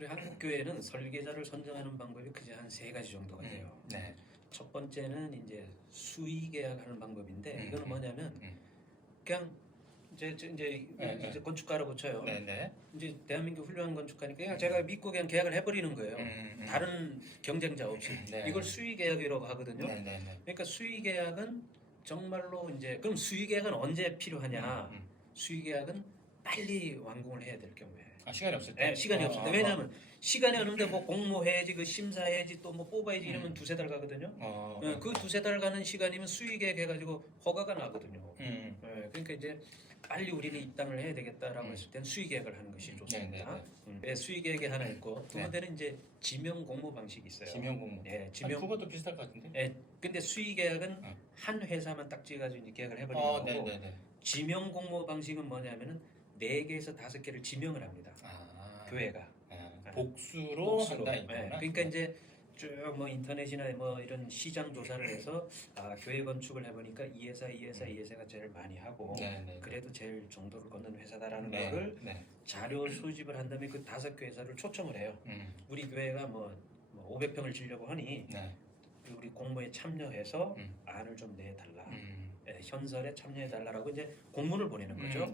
우리 한국 교회는 설계자를 선정하는 방법이 크게 한 세 가지 정도가 돼요. 네. 첫 번째는 이제 수의 계약하는 방법인데 이거는 음. 뭐냐면 음. 그냥 이제 네. 건축가라고 쳐요. 네네. 이제 대한민국 훌륭한 건축가니까 그냥 제가 믿고 그냥 계약을 해버리는 거예요. 다른 경쟁자 없이. 네. 이걸 수의 계약이라고 하거든요. 네네네. 그러니까 수의 계약은 정말로 이제 그럼 수의 계약은 언제 필요하냐? 수의 계약은 빨리 완공을 해야 될 경우에. 아, 시간이 없을 때? 네, 시간이 없을 때. 왜냐하면 시간이 없는데 뭐 공모해야지, 그 심사해야지, 또 뭐 뽑아야지 이러면 두세 달 가거든요. 그 두세 달 가는 시간이면 수의 계약 해가지고 허가가 나거든요. 네, 그러니까 이제 빨리 우리는 입당을 해야 되겠다라고 했을 때는 수의 계약을 하는 것이 좋습니다. 네, 수의 계약이 하나 있고 두 번째는 이제 지명 공모 방식이 있어요. 지명 공모. 네, 지명. 그것도 비슷할 것 같은데? 네, 근데 수의 계약은 한 회사만 딱 찍어가지고 이제 계약을 해버리는 거고. 네네네. 지명 공모 방식은 뭐냐면은 4개에서 5개를 지명을 합니다. 교회가. 복수로 한다 이거구나. 네, 그러니까 이제 쭉 뭐 인터넷이나 뭐 이런 시장 조사를 해서 교회 건축을 해보니까 이 회사가 제일 많이 하고 그래도 제일 정도를 걷는 회사다라는 거를 자료 수집을 한 다음에 그 5개 회사를 초청을 해요. 우리 교회가 뭐 500평을 지려고 하니 우리 공모에 참여해서 안을 좀 내달라. 현설에 참여해달라고 이제 공문을 보내는 거죠.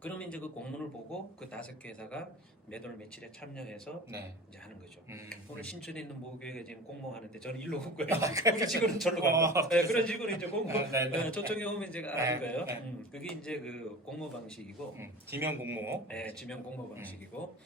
그러면 이제 그 공문을 보고 그 5개 회사가 몇 월 며칠에 참여해서 이제 하는 거죠. 오늘 신촌에 있는 모 교회가 지금 공모하는데 저는 일로 올 거예요. 우리 직원은 절로 가고. 그런 식으로 이제 공모 초청해 오면 제가 하는 거예요. 그게 이제 그 공모 방식이고. 지명 공모. 네, 지명 공모 방식이고.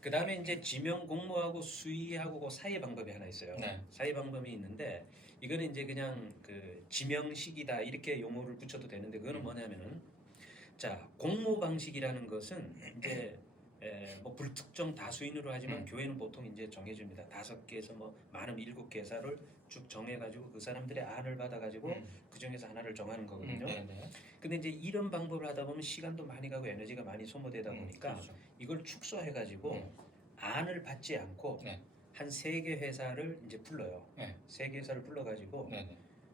그 다음에 이제 지명 공모하고 수의하고 그 사이 방법이 하나 있어요. 사이 방법이 있는데 이거는 이제 그냥 그 지명식이다 이렇게 용어를 붙여도 되는데 그거는 뭐냐면은 자 공모 방식이라는 것은 이제 뭐 불특정 다수인으로 하지만 교회는 보통 이제 정해줍니다. 5개에서 뭐 많으면 7개 회사를 쭉 정해가지고 그 사람들의 안을 받아가지고 그 중에서 하나를 정하는 거거든요. 근데 이제 이런 방법을 하다 보면 시간도 많이 가고 에너지가 많이 소모되다 보니까 이걸 축소해가지고 안을 받지 않고 한 3개 회사를 이제 불러요. 3개 회사를 불러가지고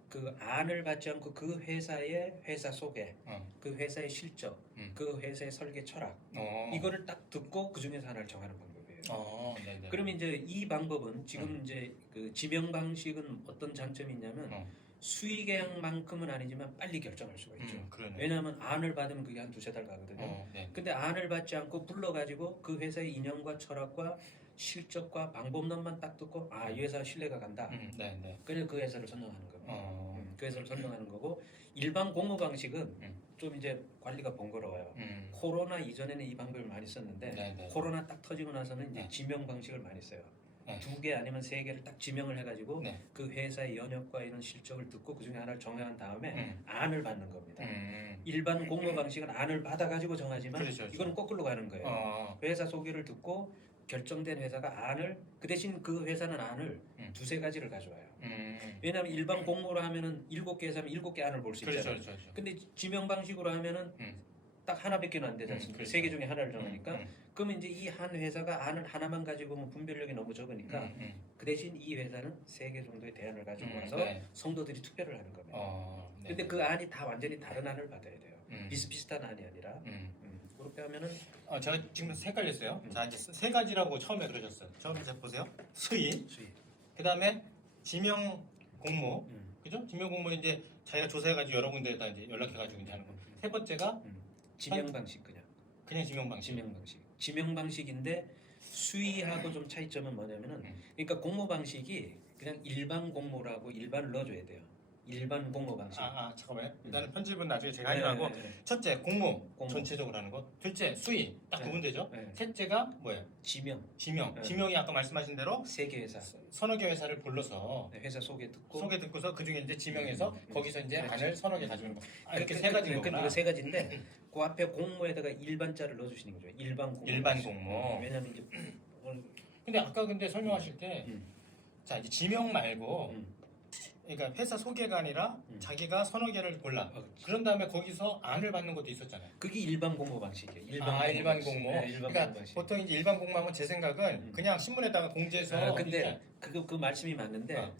그 안을 받지 않고 그 회사의 회사 소개, 그 회사의 실적, 그 회사의 설계 철학 이거를 딱 듣고 그 중에서 하나를 정하는 방법이에요. 그러면 이제 이 방법은 지금 이제 그 지명 방식은 어떤 장점이 있냐면 수의 계약만큼은 아니지만 빨리 결정할 수가 있죠. 왜냐하면 안을 받으면 그게 한 두세 달 가거든요. 근데 안을 받지 않고 불러가지고 그 회사의 이념과 철학과 실적과 방법론만 딱 듣고 이 회사 신뢰가 간다. 그래서 그 회사를 선정하는 겁니다. 그 회사를 선정하는 거고 일반 공모 방식은 좀 이제 관리가 번거로워요. 코로나 이전에는 이 방법을 많이 썼는데 코로나 딱 터지고 나서는 이제 지명 방식을 많이 써요. 2개 아니면 3개를 딱 지명을 해가지고 그 회사의 연역과 이런 실적을 듣고 그 중에 하나를 정한 다음에 안을 받는 겁니다. 일반 공모 방식은 안을 받아가지고 정하지만 이거는 거꾸로 가는 거예요. 회사 소개를 듣고 결정된 회사가 안을 그 대신 그 회사는 안을 두세 가지를 가져와요. 왜냐하면 일반 공모로 하면은 7개 회사면 7개 안을 볼 수 있잖아요. 근데 지명 방식으로 하면은 딱 하나밖에 안 되지 않습니까? 3개 중에 하나를 정하니까 그러면 이제 이 한 회사가 안을 하나만 가지고 오면 분별력이 너무 적으니까 그 대신 이 회사는 3개 정도의 대안을 가지고 와서 성도들이 투표를 하는 겁니다. 근데 그 안이 다 완전히 다른 안을 받아야 돼요. 비슷비슷한 안이 아니라 그렇게 하면은 제가 지금 헷갈렸어요. 자, 이제 3가지라고 처음에 그러셨어요. 처음에 보세요. 수의. 그 다음에 지명 공모. 그죠? 지명 공모 이제 자기가 조사해가지고 여러 군데에다 이제 연락해가지고 이제 하는 거. 3번째가 지명 방식 그냥 지명 방식. 지명 방식인데 수의하고 좀 차이점은 뭐냐면은 그러니까 공모 방식이 그냥 일반 공모라고 일반을 넣어줘야 돼요. 일반 공모 방식. 잠깐만요. 일단은 편집은 나중에 제가 하려고. 첫째 공모 전체적으로 하는 거. 둘째 수의 딱 구분되죠. 셋째가 뭐예요? 지명. 지명이 아까 말씀하신 대로 3개 회사. 서너 개 회사를 불러서 회사 소개 듣고서 그 중에 이제 지명해서 거기서 이제 안을 서너 개 가지는 거. 이렇게 3가지인 거구나. 그 3가지인데 그 앞에 공모에다가 일반자를 넣어주시는 거죠. 일반 공모. 왜냐면 이제 근데 아까 설명하실 때 자 이제 지명 말고 그러니까 회사 소개가 아니라 자기가 서너 개를 골라. 그런 다음에 거기서 안을 받는 것도 있었잖아요. 그게 일반 공모 방식이에요. 일반 공모. 그러니까 보통 이제 일반 공모하면 제 생각은 그냥 신문에다가 공지해서. 근데 그 말씀이 맞는데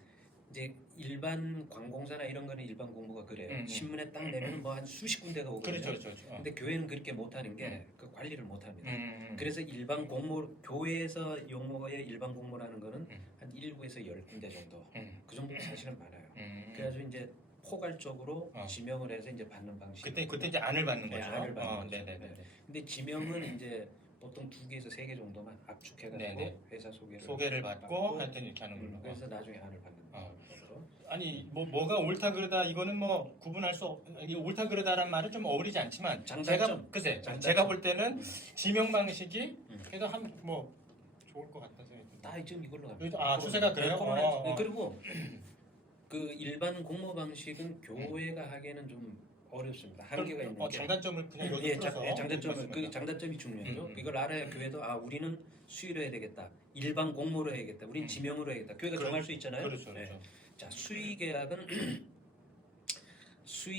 이제 일반 관공서나 이런 거는 일반 공모가 그래요. 신문에 딱 내면 뭐 한 수십 군데가 오거든요. 그렇죠. 근데 교회는 그렇게 못하는 게 그 관리를 못합니다. 그래서 일반 공모 교회에서 용어의 일반 공모라는 거는 한 7에서 10군데 정도. 그 정도 사실은 많아요. 그래가지고 이제 포괄적으로 지명을 해서 이제 받는 방식. 그때 이제 안을 받는 거죠. 안을 받는 거죠. 네네네. 근데 지명은 이제 보통 2개에서 3개 정도만 압축해가지고 회사 소개를 받고 하여튼 이렇게 하는 걸로. 그래서 나중에 안을 받는 거죠. 아니 뭐가 옳다 그르다 이거는 뭐 구분할 수 이게 옳다 그르다라는 말은 좀 어울리지 않지만 장단점. 제가 볼 때는 지명 방식이 그래도 한 뭐 좋을 것 같다 생각이 지금 이걸로 갑니다. 추세가 그래요? 그리고 그 일반 공모 방식은 교회가 하기에는 좀 어렵습니다. 한계가 있는 게. 장단점을 그냥 여기 풀어서 장단점이 중요하죠. 이걸 알아야 교회도 우리는 수의로 해야 되겠다. 일반 공모로 해야겠다. 우린 지명으로 해야겠다. 교회가 정할 수 있잖아요. 그렇죠. 자, 수의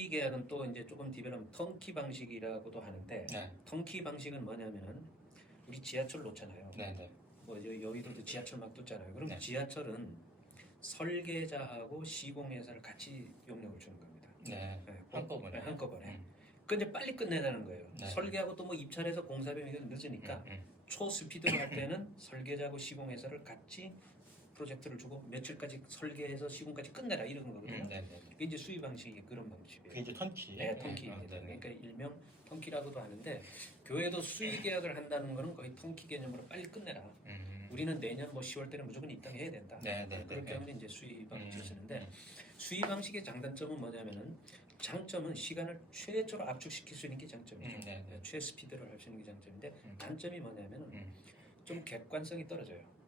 계약은 또 이제 조금 디벨롭 턴키 방식이라고도 하는데 턴키 방식은 뭐냐면은 우리 지하철 놓잖아요. 뭐 여의도도 지하철 막 뚫잖아요. 그럼 지하철은 설계자하고 시공회사를 같이 용역을 주는 겁니다. 한꺼번에. 그 이제 빨리 끝내자는 거예요. 설계하고 또 뭐 입찰해서 공사비가 늦으니까 초스피드로 할 때는 설계자하고 시공회사를 같이 프로젝트를 주고 며칠까지 설계해서 시공까지 끝내라 이런 거거든요. 그게 이제 수의 방식이 그런 방식이에요. 그게 이제 턴키. 턴키입니다. 그러니까 일명 턴키라고도 하는데 교회도 수의 계약을 한다는 거는 거의 턴키 개념으로 빨리 끝내라. 우리는 내년 뭐 10월 때는 무조건 입당해야 된다. 그렇게 하면 이제 수의 방식을 쓰는데 수의 방식의 장단점은 뭐냐면은 장점은 시간을 최초로 압축시킬 수 있는 게 장점이죠. 최스피드로 할 수 있는 게 장점인데 단점이 뭐냐면은 좀 객관성이 떨어져요.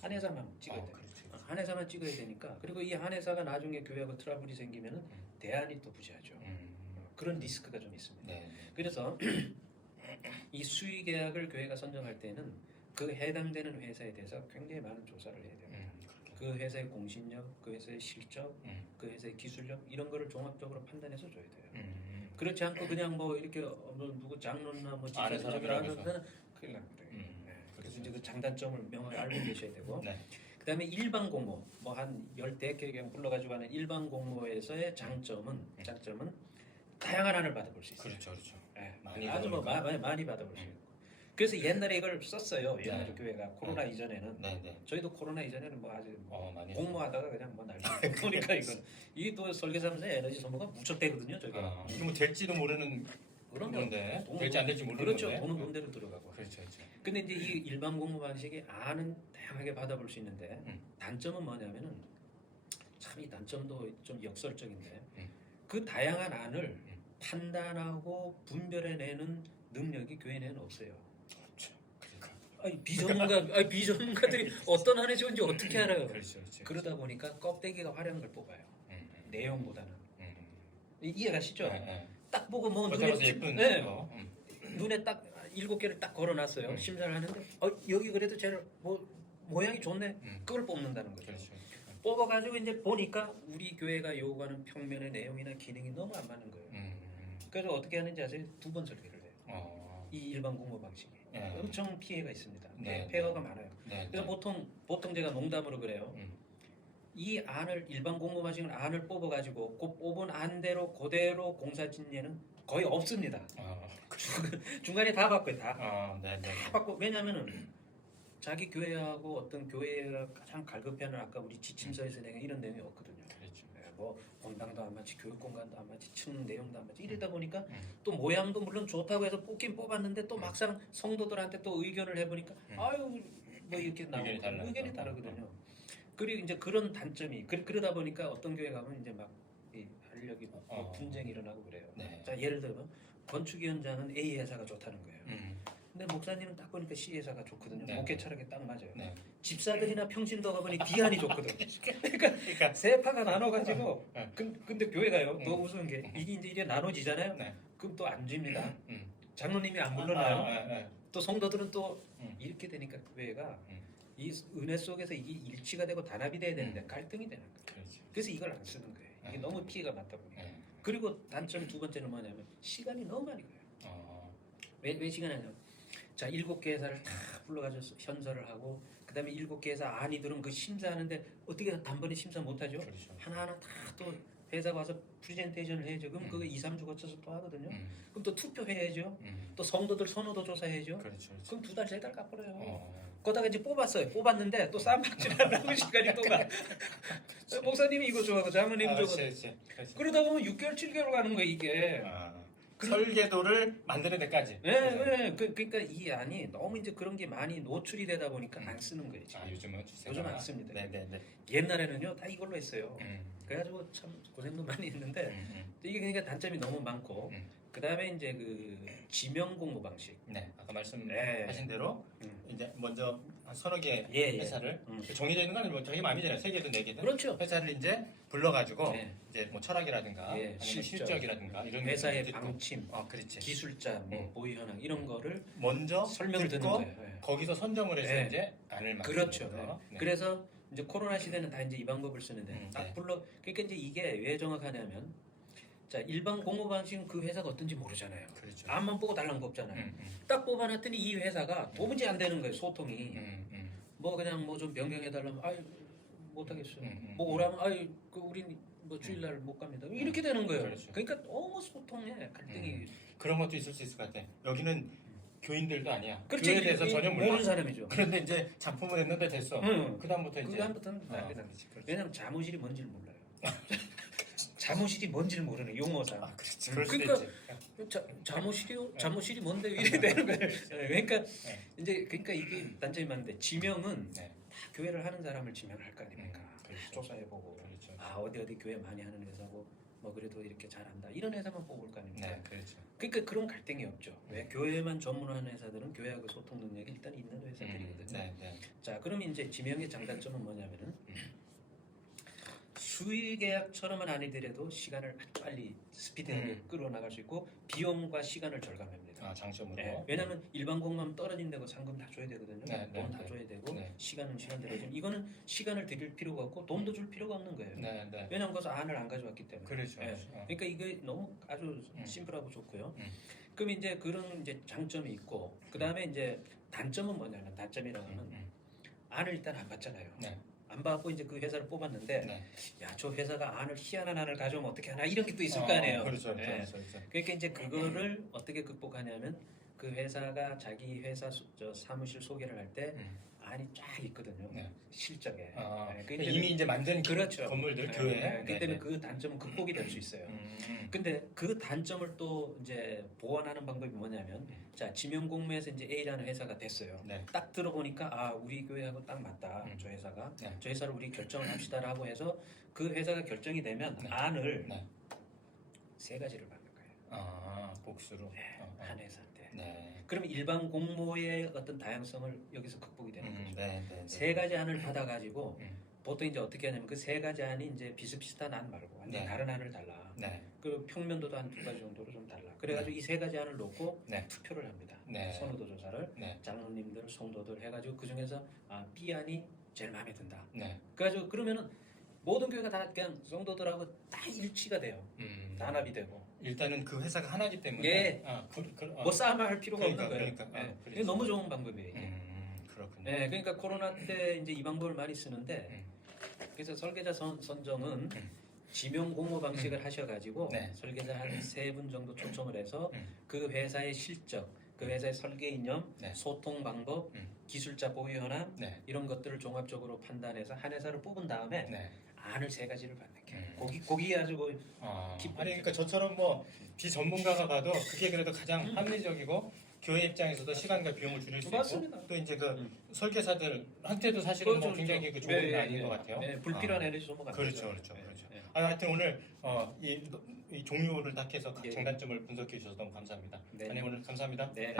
한 회사만 찍어야 돼. 한 회사만 찍어야 되니까 그리고 이 한 회사가 나중에 교회하고 트러블이 생기면은 대안이 또 부재하죠. 그런 리스크가 좀 있습니다. 그래서 이 수의 계약을 교회가 선정할 때는 그 해당되는 회사에 대해서 굉장히 많은 조사를 해야 됩니다. 그 회사의 공신력, 그 회사의 실적, 그 회사의 기술력 이런 거를 종합적으로 판단해서 줘야 돼요. 그렇지 않고 그냥 뭐 이렇게 누구 장로나 뭐 아는 사람이라고 해서 큰일 납니다. 그래서 이제 그 장단점을 명확히 알고 계셔야 되고 그다음에 일반 공모 뭐 한 10대 그냥 불러가지고 하는 일반 공모에서의 장점은 다양한 안을 받아볼 수 있어요. 그렇죠. 아주 뭐 많이 받아볼 수 있고. 그래서 옛날에 이걸 썼어요. 옛날에 교회가 코로나 이전에는 저희도 코로나 이전에는 뭐 아주 공모하다가 그냥 뭐 날씨 보니까 이게 또 설계사무소 에너지 소모가 무척 되거든요. 저희가 뭐 될지도 모르는 그런 건데 될지 안 될지 모르는 그렇죠. 건데 돈은 돈대로 들어가고. 그렇죠. 근데 이제 이 일반 공모 방식이 안은 다양하게 받아볼 수 있는데 단점은 뭐냐면은 참 이 단점도 좀 역설적인데 그 다양한 안을 판단하고 분별해내는 능력이 교회에는 없어요. 비전문가들이 어떤 안에 좋은지 어떻게 알아요? 그러다 보니까 껍데기가 화려한 걸 뽑아요. 내용보다는. 이해가시죠? 딱 보고 뭐 눈에 딱 7개를 딱 걸어놨어요. 심사를 하는데 여기 그래도 제일 모양이 좋네. 그걸 뽑는다는 거죠. 뽑아가지고 이제 보니까 우리 교회가 요구하는 평면의 내용이나 기능이 너무 안 맞는 거예요. 그래서 어떻게 하는지 아세요? 2번 설계를 해요. 이 일반 공모 방식이. 엄청 피해가 있습니다. 폐허가 많아요. 그래서 보통 제가 농담으로 그래요. 이 안을 일반 공모 방식은 안을 뽑아가지고 그 뽑은 안대로 그대로 공사 진례는 거의 없습니다. 중간에 다 바꿔요. 다 바꿔. 왜냐하면은 자기 교회하고 어떤 교회가 가장 갈급해하는 아까 우리 지침서에서 내가 이런 내용이 없거든요. 뭐 공당도 안 맞지, 교육 공간도 안 맞지, 층 내용도 안 맞지 이러다 보니까 또 모양도 물론 좋다고 해서 뽑긴 뽑았는데 또 막상 성도들한테 또 의견을 해보니까 아유 뭐 이렇게 나오고 의견이 다르거든요. 그리고 이제 그런 단점이 그러다 보니까 어떤 교회 가면 이제 막 활력이 분쟁이 일어나고 그래요. 자 예를 들면 건축위원장은 A 회사가 좋다는 거예요. 근데 목사님은 딱 보니까 C 회사가 좋거든요. 목회 철학에 딱 맞아요. 집사들이나 평신도 가보니 D안이 좋거든. 그러니까 세 파가 나눠가지고 근데 교회가요. 더 무서운 게 이게 나눠지잖아요. 그럼 또 안 줍니다. 장로님이 안 불러놔요. 또 성도들은 또 이렇게 되니까 교회가 이 은혜 속에서 이게 일치가 되고 단합이 돼야 되는데 갈등이 되는 거예요. 그래서 이걸 안 쓰는 거예요. 이게 너무 피해가 많다 보니까. 그리고 단점 두 번째는 뭐냐면 시간이 너무 많이 가요. 왜 시간이 안 가요? 자 7개 회사를 다 불러가지고 현설을 하고 그다음에 7개 회사 안이들은 그 심사하는데 어떻게 단번에 심사 못하죠? 그렇죠. 하나하나 다 또 회사가 와서 프레젠테이션을 해야죠. 그럼 그거 2, 3주 거쳐서 또 하거든요. 그럼 또 투표해야죠. 또 성도들 선호도 조사해야죠. 그렇죠. 그럼 2달, 3달 갚아요. 어. 그러다가 이제 뽑았는데 또 쌈박질하려고 시간이 또 가. 목사님이 이거 좋아하고 장모님 저거. 그렇지. 그러다 보면 6개월, 7개월 가는 거야 이게. 설계도를 만드는 데까지. 네. 그러니까 이 안이 너무 이제 그런 게 많이 노출이 되다 보니까 안 쓰는 거예요. 지금. 요즘은 주세요. 요즘 안 씁니다. 네. 옛날에는요 다 이걸로 했어요. 그래가지고 참 고생도 많이 했는데 이게 그러니까 단점이 너무 많고 그 다음에 이제 그 지명 공모 방식. 네, 아까 말씀하신 대로 이제 먼저 한 서너 개 예. 회사를 정해져 있는 건 아니고 자기 마음이잖아요. 3개든 4개든. 그렇죠. 회사를 이제 불러가지고 네. 이제 뭐 철학이라든가 아니면 실적. 실적이라든가 이런 회사의 것들을 듣고, 방침, 그렇지. 기술자, 뭐 보유 현황 이런 거를 먼저 설명을 듣는 듣고 거예요. 예. 거기서 선정을 해서 네. 이제 안을 만드는 그렇죠. 거죠. 네. 그래서 이제 코로나 시대는 다 이제 이 방법을 쓰는데 딱 네. 불러. 그러니까 이제 이게 왜 정확하냐면 자 일반 공모 방식은 그 회사가 어떤지 모르잖아요. 그렇죠. 앞만 보고 달란 거 없잖아요. 딱 뽑아놨더니 이 회사가 도무지 안 되는 거예요. 소통이. 뭐 그냥 뭐 좀 변경해 달라면 아유 못하겠어요. 뭐 오라면 아유 그 우린 뭐 주일날 못 갑니다. 이렇게 되는 거예요. 그렇죠. 그러니까 너무 소통에 갈등이. 그런 것도 있을 수 있을 것 같아. 여기는 교인들도 아니야. 그렇지. 교회에 대해서 전혀 몰라. 모르는 사람이죠. 그런데 이제 작품을 했는데 됐어. 응. 그다음부터 이제 그다음부터는 난리 나지. 그렇지. 왜냐면 자무실이 뭔지를 몰라요. 자무실이 뭔지를 모르는 용어상. 그렇지. 그럴 수도 그러니까 있지. 자무실이 뭔데 이렇게 되는 거예요. 그러니까 네. 이제 그러니까 이게 단점이 많은데 지명은 네. 다 교회를 하는 사람을 지명을 할 거 아닙니까? 그렇죠. 조사해보고 그렇죠. 어디 교회 많이 하는 회사고 뭐 그래도 이렇게 잘한다 이런 회사만 뽑을 거 아닙니까? 네, 그렇죠. 그러니까 그런 갈등이 없죠. 왜 교회만 전문하는 회사들은 교회하고 소통 능력이 일단 있는 회사들이거든요. 네. 자, 그럼 이제 지명의 장단점은 뭐냐면은 수의 계약처럼은 아니더라도 시간을 아주 빨리 스피드하게 끌어나갈 수 있고 비용과 시간을 절감합니다. 장점으로. 네, 왜냐하면 일반 공무원 떨어진다고 상금 다 줘야 되거든요. 네, 돈 네, 다 네. 줘야 되고 네. 시간은 시간대로 좀 이거는 시간을 들일 필요가 없고 돈도 줄 필요가 없는 거예요. 네. 왜냐하면 그것을 안을 안 가져왔기 때문에. 그렇죠. 네. 그러니까 이게 너무 아주 심플하고 좋고요. 그럼 이제 그런 이제 장점이 있고 그 다음에 이제 단점은 뭐냐면 단점이라고 하면 안을 일단 안 받잖아요. 네. 안 받고 이제 그 회사를 뽑았는데 네. 야 저 회사가 안을 희한한 안을 가져오면 어떻게 하나 이런 게 또 있을 거 아니에요. 그렇죠. 네. 그러니까 이제 그거를 어떻게 극복하냐면 그 회사가 자기 회사 사무실 소개를 할 때 안이 쫙 있거든요. 네. 실적에. 그러니까 이미 이제 만든 그렇죠. 건물들 교회. 그렇기 때문에 그 단점은 극복이 될 수 있어요. 근데 그 단점을 또 이제 보완하는 방법이 뭐냐면 자 지명 공모에서 이제 A라는 회사가 됐어요. 네. 딱 들어보니까 우리 교회하고 딱 맞다. 저 회사가 네. 저 회사를 우리 결정을 합시다라고 해서 그 회사가 결정이 되면 네. 안을 네. 3가지를 받는 거예요. 복수로. 한 회사인데. 네. 그럼 일반 공모의 어떤 다양성을 여기서 극복이 되는 거죠. 네. 3가지 안을 받아가지고 보통 이제 어떻게 하냐면 그 3가지 안이 이제 비슷비슷한 안 말고 완전 네. 다른 안을 달라. 네. 그 평면도도 한 2가지 정도로 좀 달라. 그래가지고 이 3가지 안을 놓고 네. 투표를 합니다. 네. 선호도 조사를 네. 장로님들, 성도들 해가지고 그 중에서 B 안이 제일 마음에 든다. 네. 그래가지고 그러면은 모든 교회가 다 그냥 성도들하고 다 일치가 돼요. 단합이 되고. 일단은 그 회사가 하나기 때문에. 예. 뭐 싸움할 필요가 없는 거예요. 이게 너무 좋은 방법이에요. 이게. 그렇군요. 네, 그러니까 코로나 때 이제 이 방법을 많이 쓰는데 그래서 설계자 선정은 지명 공모 방식을 하셔가지고 네. 설계자 한 3분 정도 초청을 해서 그 회사의 실적, 그 회사의 설계 이념, 네. 소통 방법, 기술자 보유 현황 네. 이런 것들을 종합적으로 판단해서 한 회사를 뽑은 다음에 네. 안을 3가지를 받는 게 거기 가지고 아니 그러니까 저처럼 뭐 비전문가가 봐도 그게 그래도 가장 합리적이고 교회 입장에서도 시간과 비용을 줄일 수 맞습니다. 있고 또 이제 그 설계사들한테도 사실은 뭐 굉장히 그 좋은 게 아닌 것 같아요. 네, 불필요한 에너지 소모가 안 되죠. 그렇죠. 네. 하여튼 오늘 이 종류를 딱 해서 각 예. 장단점을 분석해 주셔서 너무 감사합니다. 네. 아니 오늘 감사합니다. 네.